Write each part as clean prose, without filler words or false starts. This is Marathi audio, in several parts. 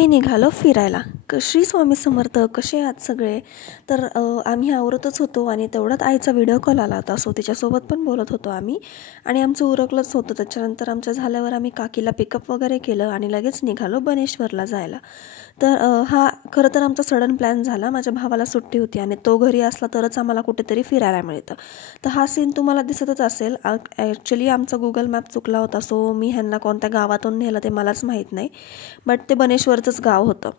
आम्ही निघालो फिरायला. श्री स्वामी समर्थ. कसे आहात सगळे? तर आम्ही आवरतच होतो आणि तेवढ्यात आईचा व्हिडिओ कॉल आला होता. सो तिच्यासोबत पण बोलत होतो आम्ही आणि आमचं उरकलंच होतं. त्याच्यानंतर आमचं झाल्यावर आम्ही काकीला पिकअप वगैरे केलं आणि लगेच निघालो बनेश्वरला जायला. तर हा खरं तर आमचा सडन प्लॅन झाला. माझ्या भावाला सुट्टी होती आणि तो घरी असला तरच आम्हाला कुठेतरी फिरायला मिळतं. तर हा सीन तुम्हाला दिसतच असेल. ॲक्च्युली आमचा गुगल मॅप चुकला होता. सो मी ह्यांना कोणत्या गावातून नेलं ते मलाच माहीत नाही. बट ते बनेश्वरचंच गाव होतं.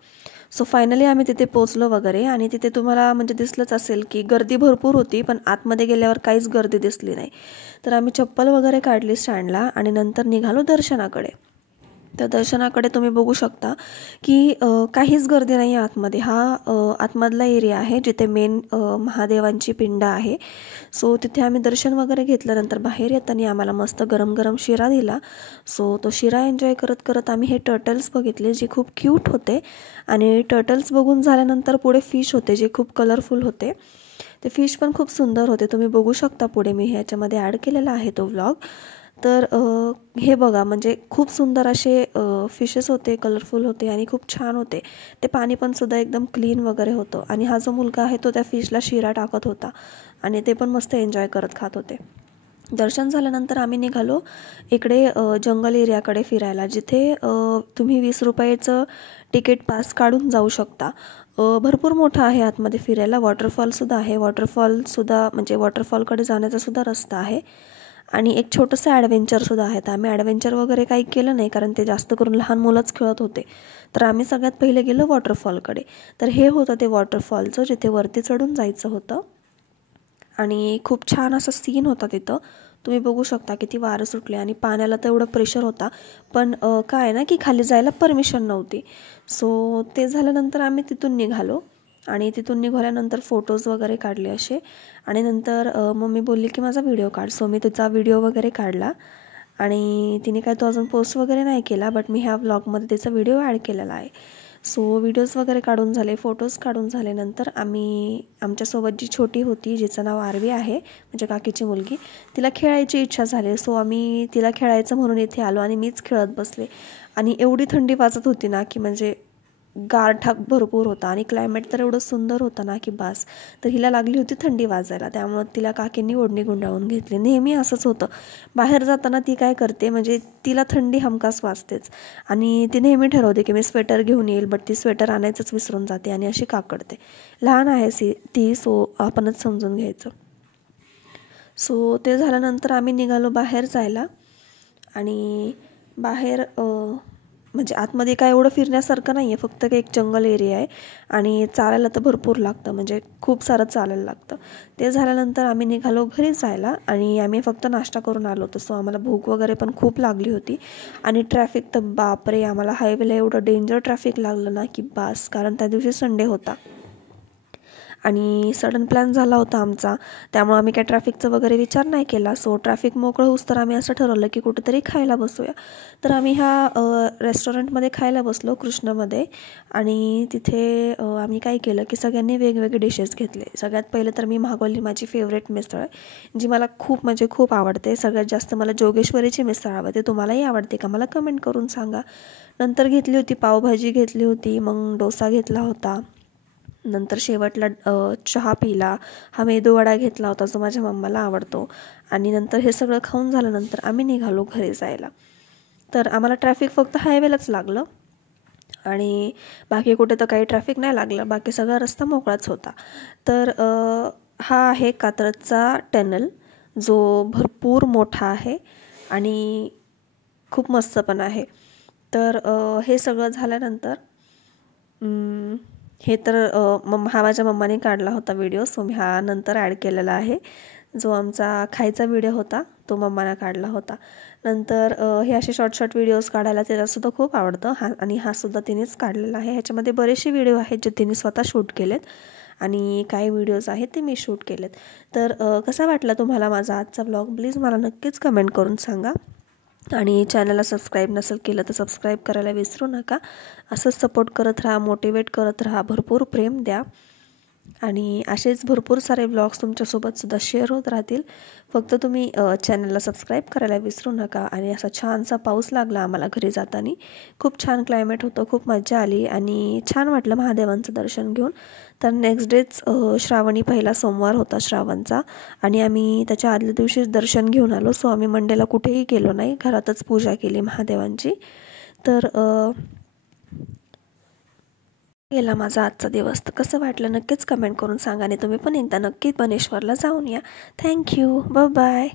सो फायनली आम्ही तिथे पोचलो वगैरे आणि तिथे तुम्हाला म्हणजे दिसलंच असेल की गर्दी भरपूर होती, पण आतमध्ये गेल्यावर काहीच गर्दी दिसली नाही. तर आम्ही चप्पल वगैरे काढली स्टँडला आणि नंतर निघालो दर्शनाकडे. तर दर्शनाकडे तुम्ही बघू शकता की काहीच गर्दी नाही आहे आतमध्ये. हा आतमधला एरिया आहे जिथे मेन महादेवांची पिंड आहे. सो तिथे आम्ही दर्शन वगैरे घेतल्यानंतर बाहेर येताना आम्हाला मस्त गरम गरम शिरा दिला. सो तो शिरा एन्जॉय करत करत आम्ही हे टर्टल्स बघितले जे खूप क्यूट होते. आणि टर्टल्स बघून झाल्यानंतर पुढे फिश होते जे खूप कलरफुल होते. ते फिश पण खूप सुंदर होते. तुम्ही बघू शकता पुढे मी ह्याच्यामध्ये ॲड केलेला आहे तो व्लॉग. तर हे बघा म्हणजे खूप सुंदर असे फिशेस होते, कलरफुल होते आणि खूप छान होते. ते पाणी पण सुद्धा एकदम क्लीन वगैरे होतं आणि हा जो मुलगा आहे तो त्या फिशला शिरा टाकत होता आणि ते पण मस्त एन्जॉय करत खात होते. दर्शन झाल्यानंतर आम्ही निघालो इकडे जंगल एरियाकडे फिरायला, जिथे तुम्ही 20 रुपयाचं तिकीट पास काढून जाऊ शकता. भरपूर मोठं आहे आतमध्ये फिरायला. वॉटरफॉलसुद्धा आहे. वॉटरफॉलसुद्धा म्हणजे वॉटरफॉलकडे जाण्याचा सुद्धा रस्ता आहे आणि एक छोटंसं ॲडव्हेंचरसुद्धा आहे. तर आम्ही ॲडव्हेंचर वगैरे काही केलं नाही कारण ते जास्त करून लहान मुलंच खेळत होते. तर आम्ही सगळ्यात पहिले गेलो वॉटरफॉलकडे. तर हे होतं ते वॉटरफॉलचं जिथे वरती चढून जायचं होतं आणि खूप छान असा सीन होता तिथं. तुम्ही बघू शकता किती वारं सुटले आणि पाण्याला तर एवढं प्रेशर होता. पण काय ना की खाली जायला परमिशन नव्हती. सो ते झाल्यानंतर आम्ही तिथून निघालो आणि तिथून निघाल्यानंतर फोटोज वगैरे काढले असे आणि नंतर मम्मी बोलली की माझा व्हिडिओ काढ. सो मी तिचा व्हिडिओ वगैरे काढला आणि तिने काय तो अजून पोस्ट वगैरे नाही केला, बट मी ह्या व्लॉगमध्ये तिचा व्हिडिओ ॲड केलेला आहे. सो व्हिडिओज वगैरे काढून झाले, फोटोज काढून झाल्यानंतर आम्ही आमच्यासोबत जी छोटी होती जिचं नाव आरवी आहे म्हणजे काकीची मुलगी, तिला खेळायची इच्छा झाली. सो आम्ही तिला खेळायचं म्हणून इथे आलो आणि मीच खेळत बसले आणि एवढी थंडी वाजत होती ना की म्हणजे गारठाक भरपूर होता आणि क्लायमेट तर एवढं सुंदर होतं ना की बास. तर हिला लागली होती थंडी वाजायला, त्यामुळं तिला काकींनी ओढणी गुंडाळून घेतली. नेहमी असंच होतं, बाहेर जाताना ती काय करते म्हणजे तिला थंडी हमखास वाजतेच आणि ती नेहमी ठरवते की मी स्वेटर घेऊन येईल, बट ती स्वेटर आणायचंच विसरून जाते आणि अशी काकडते. लहान आहे ती, सो आपणच समजून घ्यायचं. सो ते झाल्यानंतर आम्ही निघालो बाहेर जायला आणि बाहेर म्हणजे आतमध्ये काय एवढं फिरण्यासारखं नाही आहे, फक्त एक जंगल एरिया आहे आणि चालायला तर भरपूर लागतं, म्हणजे खूप सारं चालायला लागतं. ते झाल्यानंतर आम्ही निघालो घरी जायला आणि आम्ही फक्त नाश्ता करून आलो होतो. सो आम्हाला भूक वगैरे पण खूप लागली होती आणि ट्रॅफिक तर बापरे, आम्हाला हायवेला एवढं डेंजर ट्रॅफिक लागलं ना की बास, कारण त्या दिवशी संडे होता आणि सडन प्लॅन झाला होता आमचा, त्यामुळे आम्ही काय ट्रॅफिकचा वगैरे विचार नाही केला. सो ट्रॅफिक मोकळं होऊस तर आम्ही असं ठरवलं की कुठेतरी खायला बसूया. तर आम्ही ह्या रेस्टॉरंटमध्ये खायला बसलो कृष्णामध्ये आणि तिथे आम्ही काय केलं की सगळ्यांनी वेगवेगळे डिशेस घेतले. सगळ्यात पहिलं तर मी मागवली माझी फेवरेट मिसळ, जी मला खूप म्हणजे खूप आवडते. सगळ्यात जास्त मला जोगेश्वरीची मिसळ आवडते. तुम्हालाही आवडते का मला कमेंट करून सांगा. नंतर घेतली होती पावभाजी घेतली होती, मग डोसा घेतला होता, नंतर शेवटला चहा पिला, हा मेदूवडा घेतला होता जो माझ्या मम्माला आवडतो आणि नंतर हे सगळं खाऊन झाल्यानंतर आम्ही निघालो घरी जायला. तर आम्हाला ट्रॅफिक फक्त हायवेलाच लागलं आणि बाकी कुठे तर काही ट्रॅफिक नाही लागलं, बाकी सगळा रस्ता मोकळाच होता. तर हा आहे कात्रजचा टनल जो भरपूर मोठा आहे आणि खूप मस्त पण आहे. तर हे सगळं झाल्यानंतर हे तर हा माझ्या मम्माने काढला होता व्हिडिओ, सो मी हा नंतर ॲड केलेला आहे. जो आमचा खायचा व्हिडिओ होता तो मम्माने काढला होता. नंतर हे असे शॉर्ट व्हिडिओज काढायला तिलासुद्धा खूप आवडतं आणि हा सुद्धा तिनेच काढलेला आहे. ह्याच्यामध्ये बरेचसे व्हिडिओ आहेत जे तिने स्वतः शूट केलेत आणि काही व्हिडिओज आहेत ते मी शूट केलेत. तर कसा वाटला तुम्हाला माझा आजचा व्लॉग, प्लीज मला नक्कीच कमेंट करून सांगा आणि चॅनलला सबस्क्राईब नसेल केलं तर सबस्क्राईब करायला विसरू नका. असंच सपोर्ट करत राहा, मोटिवेट करत राहा, भरपूर प्रेम द्या आणि असेच भरपूर सारे व्लॉग्स तुमच्यासोबतसुद्धा शेअर होत राहतील. फक्त तुम्ही चॅनलला सबस्क्राईब करायला विसरू नका. आणि असा छानसा पाऊस लागला आम्हाला घरी जाताना. खूप छान क्लायमेट होतं, खूप मजा आली आणि छान वाटलं महादेवांचं दर्शन घेऊन. तर नेक्स्ट डेच श्रावणी पहिला सोमवार होता श्रावणचा आणि आम्ही त्याच्या आदल्या दिवशीच दर्शन घेऊन आलो. सो आम्ही मंडेला कुठेही गेलो नाही, घरातच पूजा केली महादेवांची. तर गेला माझा आजचा दिवस. तर कसं वाटलं नक्कीच कमेंट करून सांगा आणि तुम्ही पण एकदा नक्की बनेश्वरला जाऊन या. थँक्यू. बाय.